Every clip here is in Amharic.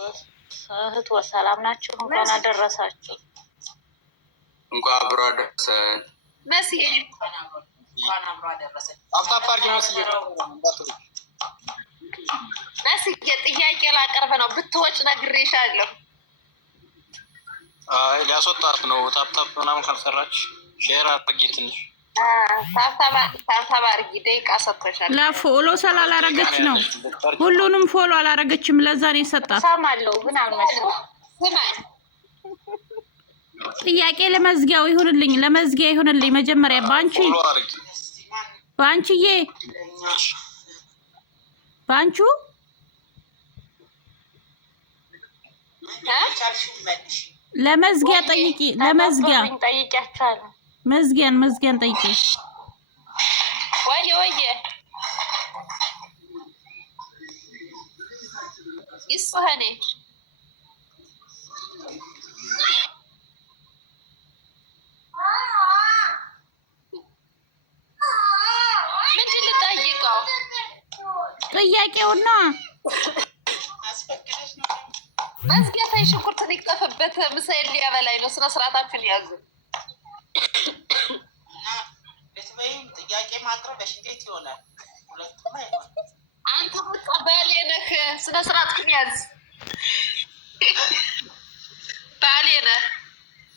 እህት ወሰላም ናችሁ? እንኳን አደረሳችሁ። እንኳን አብሮ አደረሰን። መስዬ ጥያቄ ላቀርብ ነው። ብትወጭ ነግሬሻለሁ። አይ ሊያስወጣት ነው። ታፕታፕ ምናምን ካልሰራች ሼር አድርጊ ትንሽ ታብታብ አድርጊ። ደቂቃ ሰጥቶሻል። ለፎሎ ስላላረገች ነው። ሁሉንም ፎሎ አላረገችም። ለዛ ነው የሰጣት። ሰማለሁ ግን አልመስልም። ስማኝ ጥያቄ ለመዝጊያው ይሁንልኝ፣ ለመዝጊያ ይሁንልኝ። መጀመሪያ ባንቺዬ ባንቹ ለመዝጊያ ጠይቂ። ለመዝጊያ ጠይቂያቸዋለሁ። መዝጊያን ጠይቂ። ወየ ይስፈኔ ምንድን ልጠይቀው? ጥያቄውና መዝጊያ ታይ ሽንኩርት ሊቀፍበት ምሳሌ ሊያበላኝ ነው። ስነ ስርዓታችን ያዙ። ጥያቄ ማቅረብሽ እንዴት ይሆናል? አንተ በቃ ባሌ ነህ። ስነ ስርዓትህን ያዝ። ባሌ ነህ።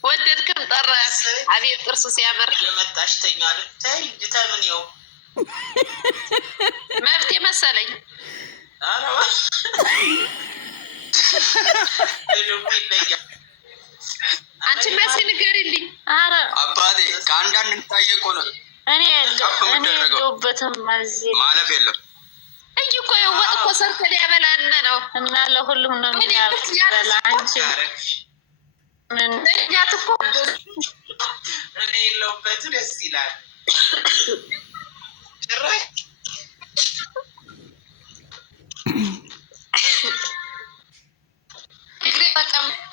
ወደድክም ጠራህ። አቤት ጥርስ ሲያምር የመጣሽ ተኛል። ታይ እንድታምን ይው መብቴ መሰለኝ። አረባ አንቺ መሲ ንገሪልኝ። አረ አባቴ ከአንዳንድ እንታየቆ ነው። እኔ የለሁበትም። ማለፍ የለም እኮ ወጥ እኮ ሰርተህ ሊያበላን ነው እና ለሁሉም ነው የሚያበላ። አንቺ ምን ለእኛት እኮ እኔ የለሁበትም። ደስ ይላል።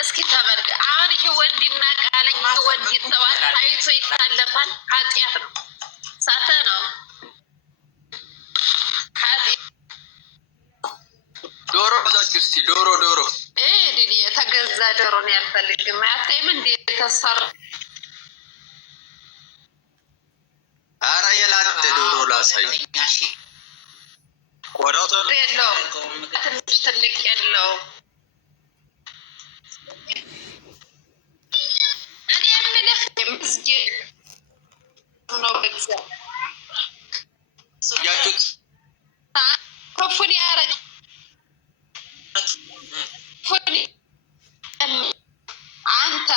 እስኪ ተመልከ አሁን ይሄ ወንድና ቃለኝ ወንድ ይተዋል። አይቶ ይታለፋል። ኃጢአት ነው። ሳተ ነው ዶሮ ብዛች እስቲ ዶሮ ዲዲ የተገዛ ዶሮ ነው ያልፈልግም። አታይም እንዴ ተሰራ? አረ የላተ ዶሮ ላሳይ። ቆዳው ትንሽ ትልቅ የለው። እኔ የምልህ ምስጌ ነው በግዛ ያቱት ከፉን ያረጅ አንተ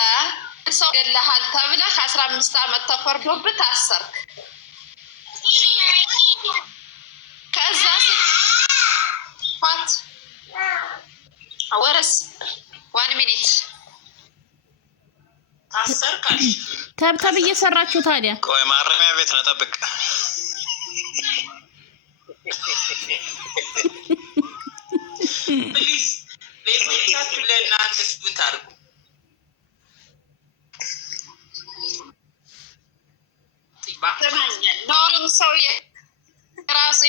ሰው ገለሃል ተብለህ 15 ዓመት ተፈርዶብህ ታሰርክ። ከዛ ስፋት ወረስ 1 ሚኒት ታሰርካል። ተብተብ እየሰራችሁ ታዲያ። ቆይ ማረሚያ ቤት ነው። ጠብቅ ፕሊዝ ለእናንተ ለእናንተ ስብታርጉ ኖርም ሰው ራሱ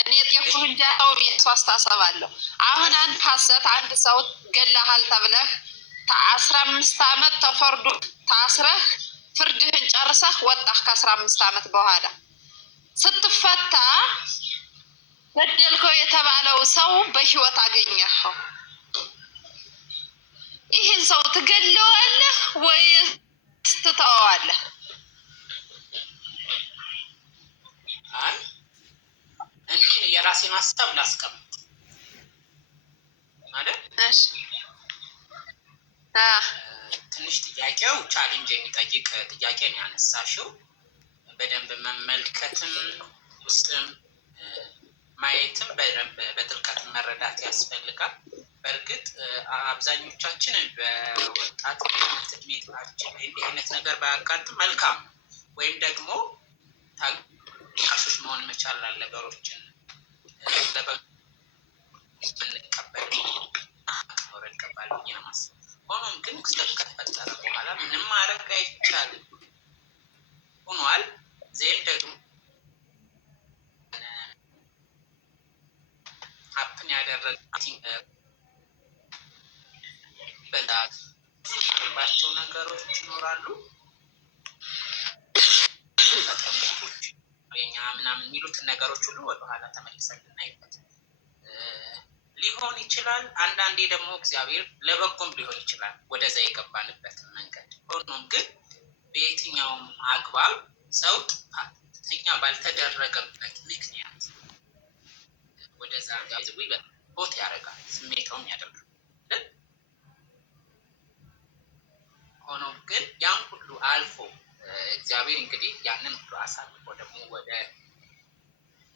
እኔ ጤፉ እንጃ ሰው አስተሳሰባለሁ። አሁን አንድ ሀሰት አንድ ሰው ገለሃል ተብለህ 15 ዓመት ተፈርዶ ታስረህ ፍርድህን ጨርሰህ ወጣህ። ከ15 ዓመት በኋላ ስትፈታ በደልከው የተባለው ሰው በህይወት አገኘኸው። ይህን ሰው ትገለዋለህ ወይስ ትተዋለህ? አይ እኔ የራሴን ሀሳብ ላስቀምጥ ማለት እሺ። ትንሽ ጥያቄው ቻሌንጅ የሚጠይቅ ጥያቄ ነው ያነሳሽው። በደንብ መመልከትም ውስጥም ማየትም በደንብ በጥልቀት መረዳት ያስፈልጋል። በእርግጥ አብዛኞቻችን በወጣትነት እድሜያችን እንዲህ አይነት ነገር ባያጋጥም መልካም ወይም ደግሞ ታጋሾች መሆን መቻል አለ። ነገሮችን ለበቀበል ወረድ ቀባል ብዬ ነው የማስበው። ሆኖም ግን ክስተት ከተፈጠረ በኋላ ምንም ማድረግ አይቻልም ሆኗል። ዜም ደግሞ ሀፕን ያደረጋቸው ባቸው ነገሮች ይኖራሉ። ተቀምጦች የኛ ምናምን የሚሉትን ነገሮች ሁሉ ወደኋላ ተመልሰን ልናይበት ሊሆን ይችላል። አንዳንዴ ደግሞ እግዚአብሔር ለበጎም ሊሆን ይችላል ወደዛ የገባንበትን መንገድ። ሆኖም ግን በየትኛውም አግባብ ሰው ጥፋተኛ ባልተደረገበት ምክንያት ወደዛ ቦት ያደርጋል፣ ስሜታውም ያደርጋል። ሆኖም ግን ያን ሁሉ አልፎ እግዚአብሔር እንግዲህ ያንን ሁሉ አሳልፎ ደግሞ ወደ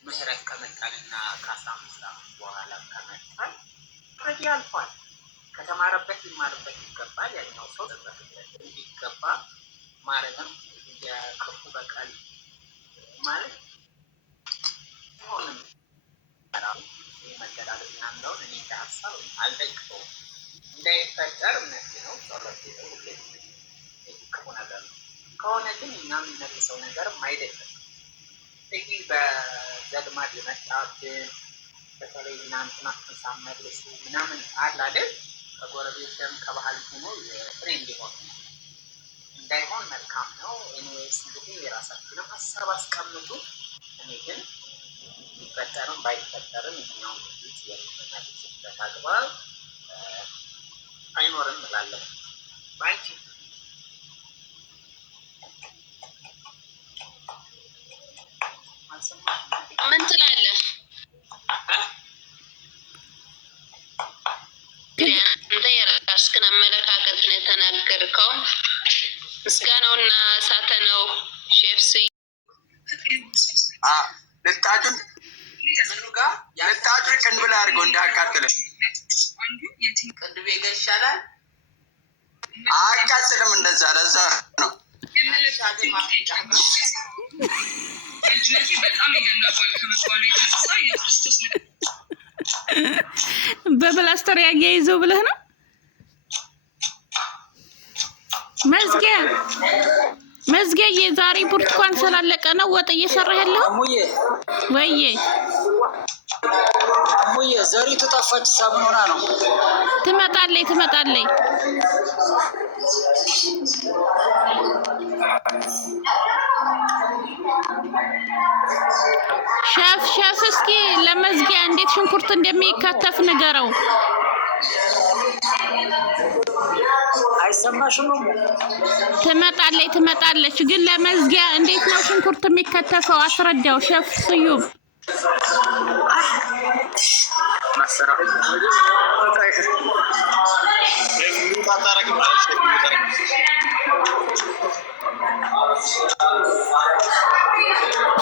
ምህረት ከመጣልና ከ15 ዓመት በኋላ ከመጣል ረዲ አልፏል። ከተማረበት ሊማርበት ይገባል። ያኛው ሰው ተጠቅበት እንዲገባ ማለትም የክፉ በቀል ማለት ሆንም ራሱ መገዳደል ምናምነውን እኔ ሀሳብ አልደግፈውም። እንዳይፈጠር እምነት ነው፣ ጸሎት ነው፣ ክፉ ነገር ነው። ከሆነ ግን እኛ የሚመልሰው ነገርም አይደለም። ይህ በዘልማድ የመጣብን በተለይ እናንትና ሳመልሱ ምናምን አለ አይደል? ከጎረቤትም ከባህል ሆኖ ፍሬ እንዲሆን እንዳይሆን መልካም ነው። ኤኒዌይስ እንግዲህ የራሳችንም ሀሳብ አስቀምጡ። እኔ ግን ሊፈጠርም ባይፈጠርም የትኛውን ድርጅት የሚመልስበት አግባብ አይኖርም እላለሁ። ባንቺ ምን ትላለህ? አንተ የራስህን አመለካከት ነው የተናገርከው። ምስጋናውና ሳተናው ሼፍስ ልታጩን ልታጩ ቅንብል አድርገው እንዳያቃጥልም ቅንድቤ ጋር ይሻላል። አያቃጥልም። እንደዛ ለዛ ነው በፕላስተር ያያይዘው ብለህ ነው። መዝጊያ የዛሬ ብርቱካን ስላለቀ ነው ወጥ እየሰራህ ያለው ወይዬ? ሙዬ ዘሪቱ ጠፋች። ሳምን ሆና ነው። ትመጣለች። ሸፍ እስኪ ለመዝጊያ እንዴት ሽንኩርት እንደሚከተፍ ንገረው። አይሰማሽም? ትመጣለች ግን ለመዝጊያ እንዴት ነው ሽንኩርት የሚከተፈው? አስረዳው ሸፍ ስዩም።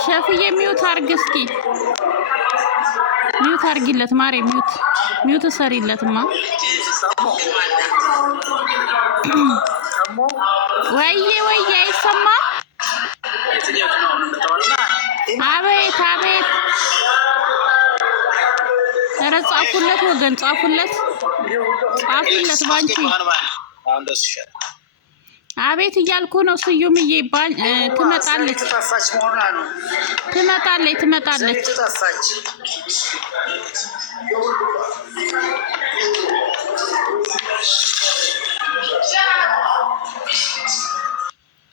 ሸፍዬ ሚውት አርግ እስኪ፣ ሚውት አርጊለት ማሬ፣ ሚውት ሰሪለትማ። ወይዬ አይሰማ? አቤት ኧረ ጻፉለት ወገን፣ ጻፉለት ባንቺ። አቤት እያልኩ ነው። ስዩምዬ ትመጣለች።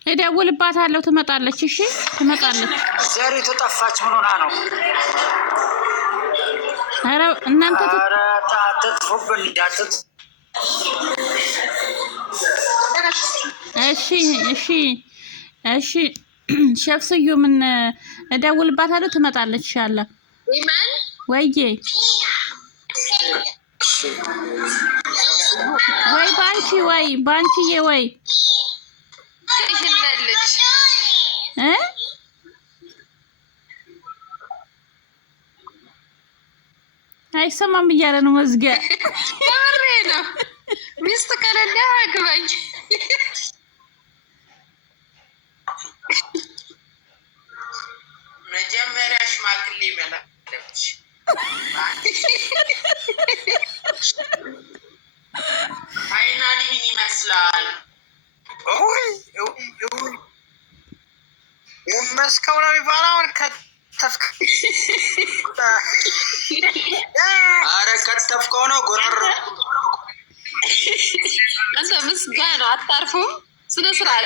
እደውልባታለሁ። ትመጣለች። እሺ ትመጣለች። ዘሪቱ ጠፋች። ምን ሆና ነው? ኧረ እናንተ አትጥፉብን። እሺ ሸፍ ስዩምን እደውልባታለሁ። ትመጣለች። ኢንሻአላህ ወይዬ ባንቺዬ አይሰማም እያለ ነው መዝጊያ። ያሬ ነው ሚስት ከሌለ አግባኝ። መጀመሪያ ሽማግሌ መላክልሽ ፋይናሊን ይመስላል። መስከው ነው የሚባለውን ከተፍክ ስነ ስርዓት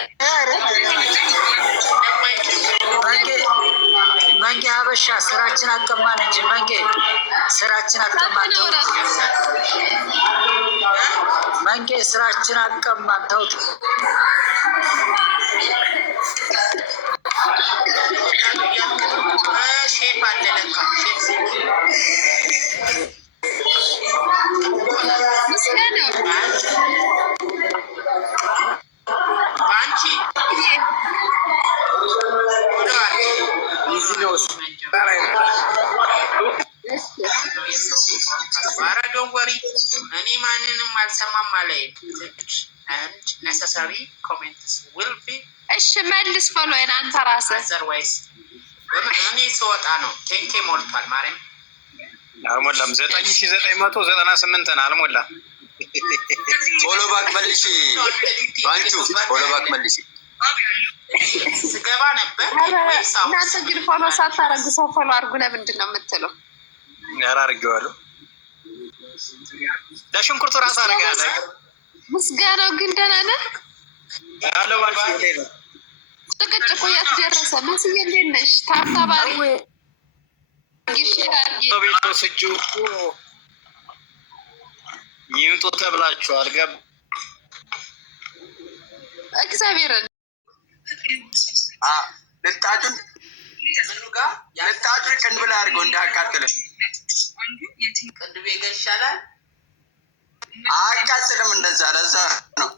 መንጌ ሀበሻ ስራችን አቀማን እንጂ መንጌ ስራችን አቀማን መንጌ ስራችን አቀማን ተውት። ሼፍ አለለካ ወሪ እኔ ማንንም አልሰማም ማለት necessary comments will be እሺ መልስ ብሎ እናንተ ራስህ otherwise እኔ ስወጣ ነው ቴንኬ ሞልቷል ማርያም አልሞላም 9998 ነው አልሞላም ፎሎ ባክ መልሺ ባንቹ ፎሎ ባክ መልሺ ስገባ ነበር እናንተ ግን ፎሎ ሳታረጉ ሰው ፎሎ አድርጉ ለምንድን ነው የምትለው? ያራርገዋለሁ ለሽንኩርቱ ራስ አረጋለ ምስጋናው ግን ደህና ነህ ያለው ባንቺ ነው ጭቅጭቁ ያስደረሰ መስዬ እንዴት ነሽ? ታባሪ ቤቶ ስጁ ይምጡ ተብላችኋል። ገብ እግዚአብሔርን ልጣጩን ልጣጩን ቅንብላ አድርገው እንዳያቃጥል ቅንድቤ ጋር ይሻላል። አያቃጥልም እንደዛ ለዛ ነው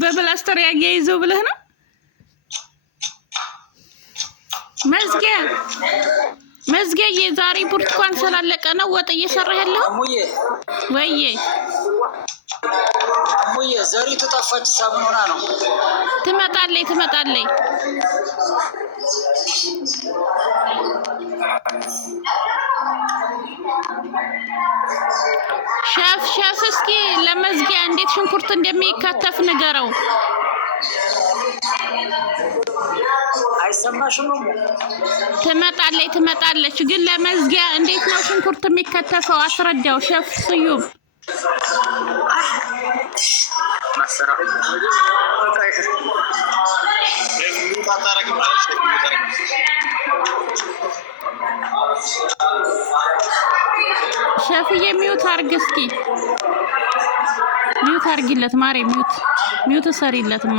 በፕላስተር ያያይዘው ብለህ ነው መዝጊያ የዛሬ ብርቱካን ስላለቀ ነው ወጥ እየሰራህ ያለው ወይዬ ሙዬ ዘሪቱ ጠፋች ሳምን ሆና ነው ትመጣለች ሸፍ እስኪ ለመዝጊያ እንዴት ሽንኩርት እንደሚከተፍ ንገረው። አይሰማሽም? ትመጣለች ግን ለመዝጊያ እንዴት ነው ሽንኩርት የሚከተፈው? አስረዳው ሸፍ ስዩም። ሸፍዬ ሚውት አርግ እስኪ ሚውት አርጊለት ማሬ ሚውት ሰሪለትማ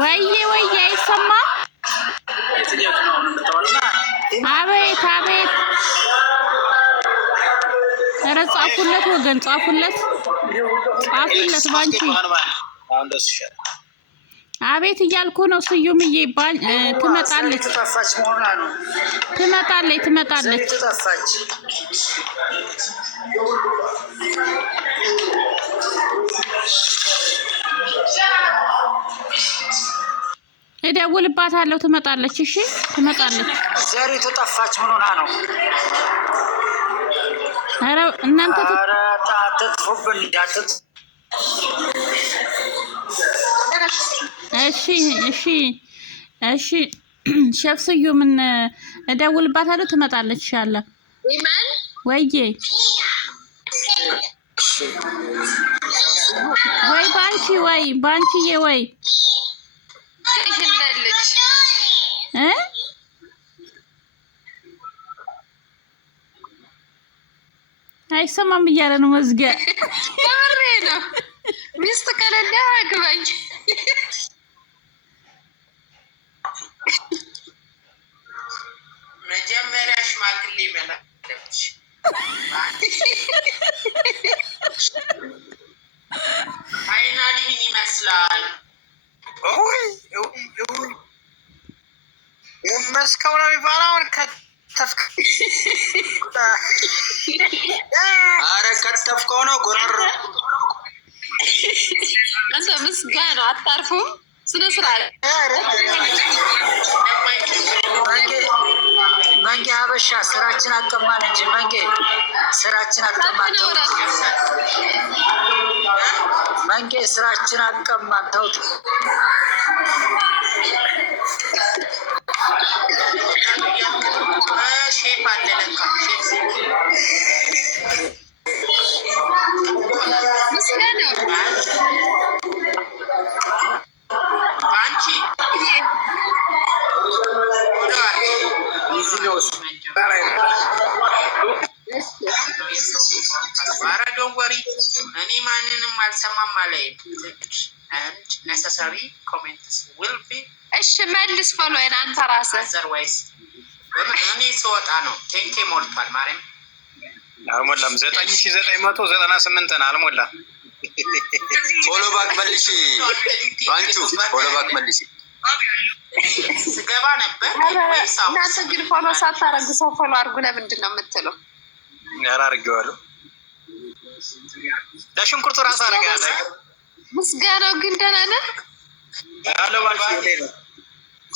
ወይዬ አይሰማ አቤት ኧረ ጻፉለት ወገን ጻፉለት ባንቺ አቤት እያልኩ ነው። ስዩምዬ ትመጣለች እደውልባታለሁ። ትመጣለች። እሺ ትመጣለች። ዘሪቱ ጠፋች። ምን ሆና ነው? ኧረ እናንተ አትጥፉብን እንዳትጥ እሺ ሸፍ ስዩምን እደውልባታለሁ። ትመጣለች። ኢንሻአላህ ወይዬ ባንቺዬ አይሰማም እያለ ነው መዝጊያ ያሬ ነው ሚስት ከሌለ አግባኝ መጀመሪያ ሽማግሌ መላክልሽ አይናሊህን ይመስላል መስከው ነው የሚባለውን ከተፍክ አረ ከተፍከው ነው ጎረር አንተ ምስጋና አታርፉም። ስነ ስርዓት መንጌ ሀበሻ ስራችን አቀማን እንጂ መንጌ ስራችን አቀማን መንጌ ስራችን አቀማን ተውት። ሼፍ አለ ለካ አንቺ ኧረ ዶንት ወሪ እኔ ማንንም አልሰማም አለኝ። and necessary comments will be እሺ መልስ ብሎኝ አንተ ራስህ otherwise እኔ ስወጣ ነው ቴንኬ ሞልቷል። ማርያም አልሞላም። 9998 ነው አልሞላም። ፎሎ ባክ መልሺ ባንቹ ፎሎ ባክ መልሺ ስገባ ነበር። እናንተ ግን ፎሎ ሳታረጉ ሰው ፎሎ አድርጉ ለምንድን ነው የምትለው? ኧረ አድርጌዋለሁ። ለሽንኩርቱ ራሱ አደርጋለሁ። ምስጋናው ግን ደህና ነህ? ያለው ባንቺ ነው።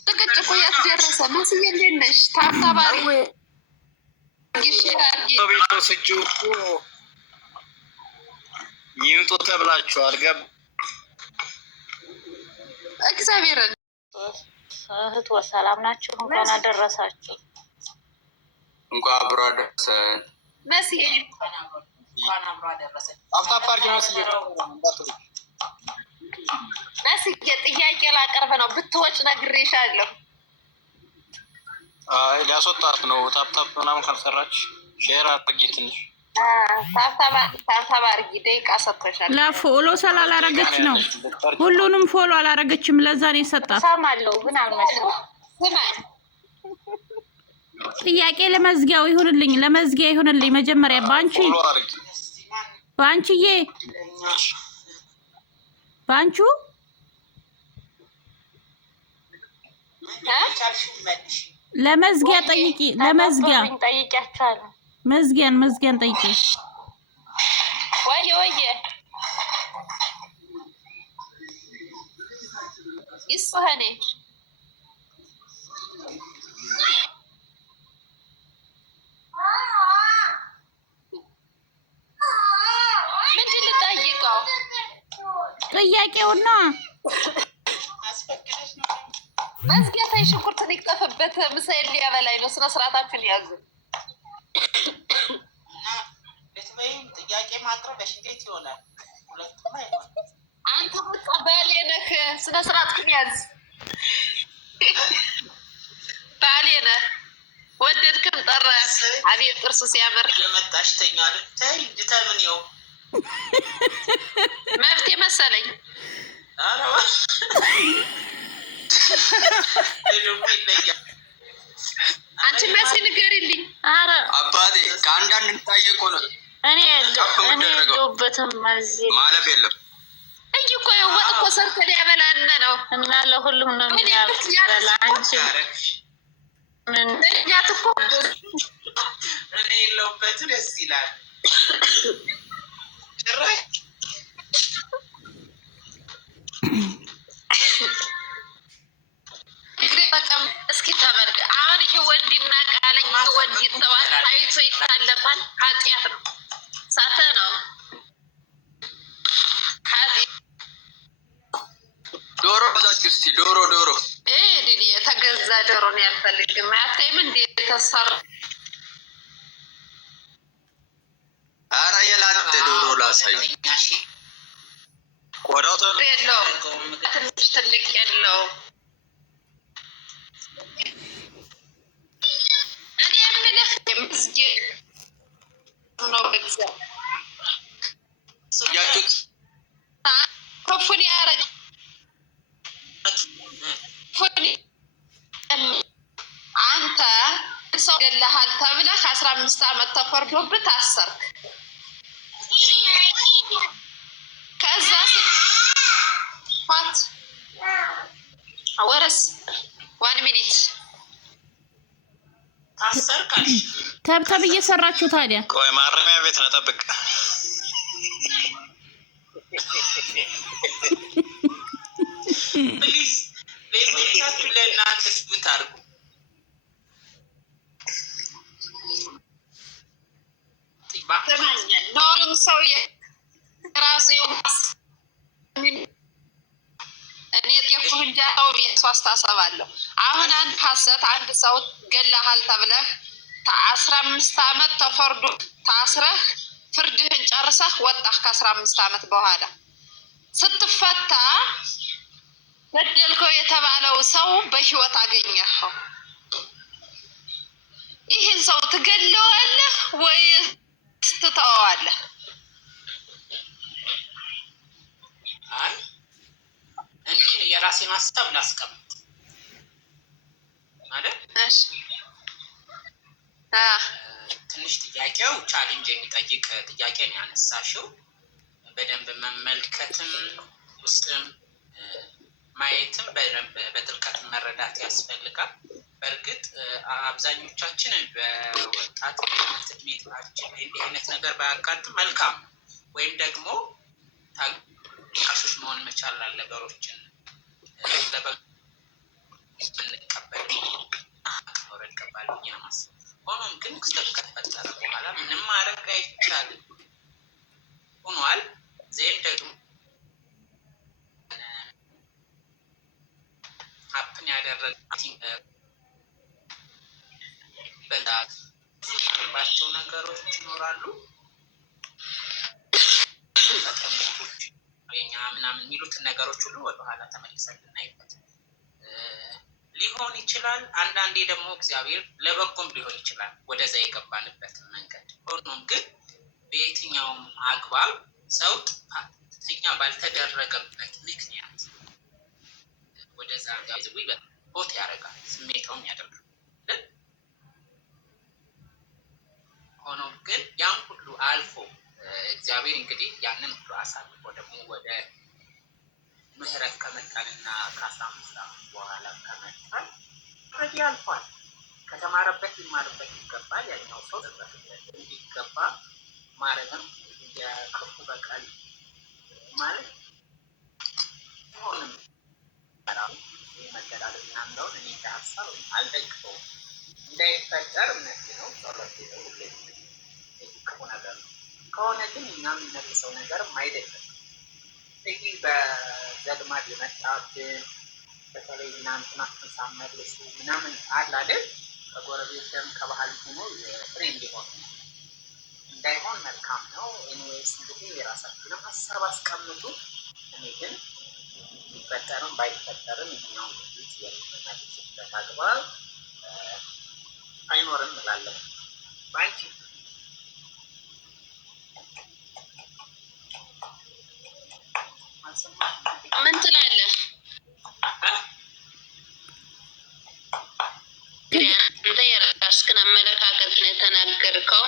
ጭቅጭቁ የት ደረሰ? መስዬ እንዴት ነሽ? ታባሪ ቤቶ ስጁ ይምጡ ተብላችኋል። ገብ እግዚአብሔርን እህት ወሰላም ናችሁ? እንኳን አደረሳችሁ። እንኳን አብሮ አደረሰን። መስዬ እንኳን አብሮ አደረሰን። አፍታፋርጊ መስዬ መስዬ ጥያቄ ላቀርብ ነው። ብትወጭ ነግሬሻለሁ። አይ ሊያስወጣት ነው። ታፕታፕ ምናምን ካልሰራች ሼር አድርጊ ትንሽ ታብታብ አድርጊ። ደቂቃ ሰጥቶሻል። ለፎሎ ስላላረገች ነው። ሁሉንም ፎሎ አላረገችም። ለዛ ነው የሰጣት። ሰማለሁ ግን አልመሰለም። ስማኝ ጥያቄ ለመዝጊያው ይሁንልኝ፣ ለመዝጊያ ይሁንልኝ። መጀመሪያ ባንቺዬ ባንቹ ለመዝጊያ ጠይቂ። ለመዝጊያ ጠይቂያቸዋለሁ። መዝጊያን ጠይቂ። ወየ ይስሐኔ ምንድን ልጠይቀው? ጥያቄውና መዝጊያ ታይ ሽንኩርት ሊጠፍበት ምሳዬን ሊያበላኝ ነው። ስነ ስርዓታችሁን ያዙ። ጥያቄ ማቅረብ እንዴት ይሆናል? አንተ ባሌ ነህ። ስነ ስርዓትህን ያዝ። ባሌ ነህ። ወደድክም ጠራህ። አቤት ጥርሱ ሲያምር የመጣሽ ተኛል። ታይ ዲታምን ይው መብቴ መሰለኝ። አረባ አንቺ መሲ ንገሪልኝ። ኧረ አባቴ ከአንዳንድ እንታየቆ ነው። እኔ የለሁበትም ማለፍ የለም እኮ ወጥ እኮ ሰርተን ያበላን ነው እና ለሁሉም ነው የሚያበላ። አንቺ ምን ያት እኮ እኔ የለሁበት ደስ ይላል። እስኪ ተመልክ። አሁን ይሄ ወንድና ቃለኝ ወንድ ይተዋል፣ ታይቶ ይታለፋል። ኃጢአት ነው፣ ሳተ ነው። ዶሮ ብዛችሁ እስቲ ዶሮ የተገዛ ዶሮ ነው ያልፈልግም። አያታይም እንዴ የተሰራ? ኧረ የላተ ዶሮ ላሳይ። ቆዳው የለውም፣ ትንሽ ትልቅ የለውም። እኔ የምልህ ምስጌ ነው በዛ ከፉን ያረግ አንተ ሰው ገለሃል ተብለህ 15 ዓመት ተፈርዶብህ ታሰርክ። ከዛ ስፋት ወረስ 1 ሚኒት ታሰርካል። ተብተብ እየሰራችሁ ታዲያ። ቆይ ማረሚያ ቤት ነው ጠብቅ። ፕሊዝ ለቤታችሁ ለእናንተ ስብት አድርጉ። ኖርም ሰው ራሱ እኔ ጤፉ እንጃ የራሱ አስተሳሰብ አለው። አሁን አንድ ሀሰት አንድ ሰው ገላሃል ተብለህ 15 ዓመት ተፈርዶ ታስረህ ፍርድህን ጨርሰህ ወጣህ። ከ15 ዓመት በኋላ ስትፈታ በደልከው የተባለው ሰው በህይወት አገኘኸው። ይህን ሰው ትገለዋለህ ወይስ ትተዋለህ? አይ እኔ የራሴን ሀሳብ ላስቀምጥ ማለት እሺ። ትንሽ ጥያቄው ቻሌንጅ የሚጠይቅ ጥያቄ ነው ያነሳሽው። በደንብ መመልከትም ውስጥም ማየትም በጥልቀት መረዳት ያስፈልጋል። በእርግጥ አብዛኞቻችን በወጣት እድሜያችን እንዲህ አይነት ነገር ባያጋጥም መልካም ወይም ደግሞ ታጋሾች መሆን መቻል አለ። ነገሮችን ለበቀበል አክብረን ቀባል ያማስ ሆኖም ግን ክስተት ከተፈጠረ በኋላ ምንም ማድረግ አይቻልም ሆኗል። ዜን ደግሞ ሀፕን ያደረገ ባቸው ነገሮች ይኖራሉ። ተጠምቶች የኛ ምናምን የሚሉትን ነገሮች ሁሉ ወደኋላ ተመልሰን ልናይበት ሊሆን ይችላል። አንዳንዴ ደግሞ እግዚአብሔር ለበጎም ሊሆን ይችላል ወደዛ የገባንበትን መንገድ። ሆኖም ግን በየትኛውም አግባብ ሰው ጥፋተኛ ባልተደረገበት ምክንያት ወደዛ ቦት ያደርጋል፣ ስሜታውም ያደርጋል። ሆኖም ግን ያን ሁሉ አልፎ እግዚአብሔር እንግዲህ ያንን ሁሉ አሳልፎ ደግሞ ወደ ምህረት ከመጣንና ከ15 ዓመት በኋላ ከመጣን ረዲ አልፏል። ከተማረበት ሊማርበት ይገባል። ያኛው ሰው እንዲገባ ማለትም የክፉ በቀል ማለት ሆንም መገዳደል ምናምነውን እኔ ሀሳብ አልደግፈውም። እንዳይፈጠር እምነት ነው፣ ጸሎት ነው፣ ክፉ ነገር ነው። ከሆነ ግን እኛ የምንመልሰው ነገርም አይደለም። ይህ በዘልማድ የመጣብን በተለይ እናንትናችን ሳመልሱ ምናምን አለ አይደል? ከጎረቤትም ከባህል ሆኖ ፍሬ እንዲሆን እንዳይሆን መልካም ነው። ኤኒዌይስ እንግዲህ የራሳችንም ሀሳብ አስቀምጡ። እኔ ግን ቢፈጠርም ባይፈጠርም ይህኛውን ድርጅት የሚመልስበት አግባብ አይኖርም እላለሁ። ባንቺ ምን ትላለህ? አንተ የራስህን አመለካከት ነው የተናገርከው።